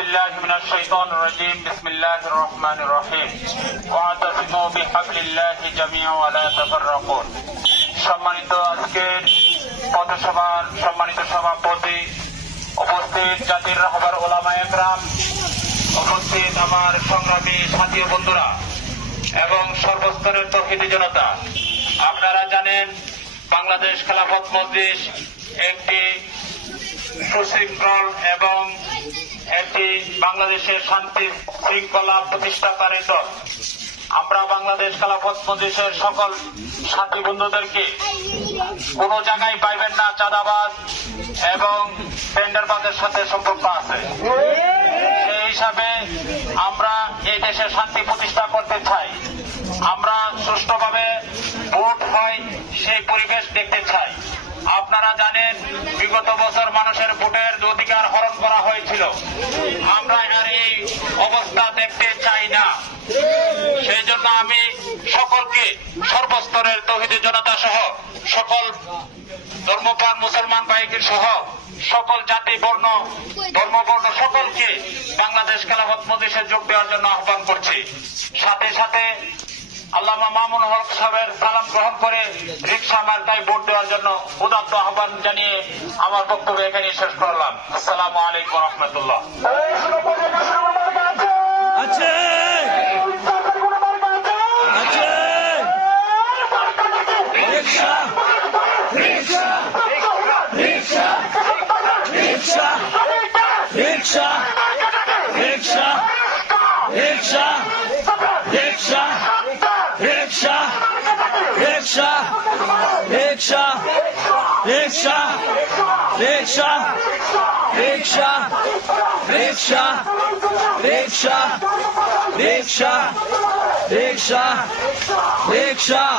بالله من الشيطان الرجيم بسم الله الرحمن الرحيم واعتصموا بحبل الله جميعا ولا تفرقوا সম্মানিত আজকের পথসভার সম্মানিত সভাপতি, উপস্থিত জাতির রাহবার ওলামায়ে কেরাম, উপস্থিত আমার সংগ্রামী সাথী বন্ধুরা এবং সর্বস্তরের তৌহিদি জনতা, আপনারা জানেন বাংলাদেশ খেলাফত মজলিস একটি সুশৃঙ্খল এবং একটি বাংলাদেশের শান্তি শৃঙ্খলা প্রতিষ্ঠাকারী দল। আমরা বাংলাদেশ খেলাফত মজলিসের সকল সাথী বন্ধুদেরকে কোন জায়গায় পাইবেন না চাঁদাবাজ এবং টেন্ডারবাজের সাথে সম্পর্ক আছে। সেই হিসাবে আমরা এই দেশে শান্তি প্রতিষ্ঠা করতে চাই। আমরা সুষ্ঠুভাবে ভোট হয় সেই পরিবেশ দেখতে চাই। আপনারা জানেন বিগত বছর মানুষের ভোটের অধিকার হরণ করা হয়েছিল। আমরা আর এই অবস্থা দেখতে চাই না। সেই জন্য আমি সকলকে সর্বস্তরের তৌহিদি জনতা সহ সকল ধর্মপ্রাণ মুসলমান ভাইদের সহ সকল জাতি বর্ণ ধর্মবর্ণ সকলকে বাংলাদেশ খেলাফত মজলিসে যোগ দেওয়ার জন্য আহ্বান করছি। সাথে সাথে আল্লামা মামুন হক সাহেবের সালাম গ্রহণ করে রিকশা মার্কায় ভোট দেওয়ার জন্য উদাত্ত আহ্বান জানিয়ে আমার বক্তব্য এখানে শেষ করলাম। আসসালামু আলাইকুম রহমতুল্লাহ। Riksha.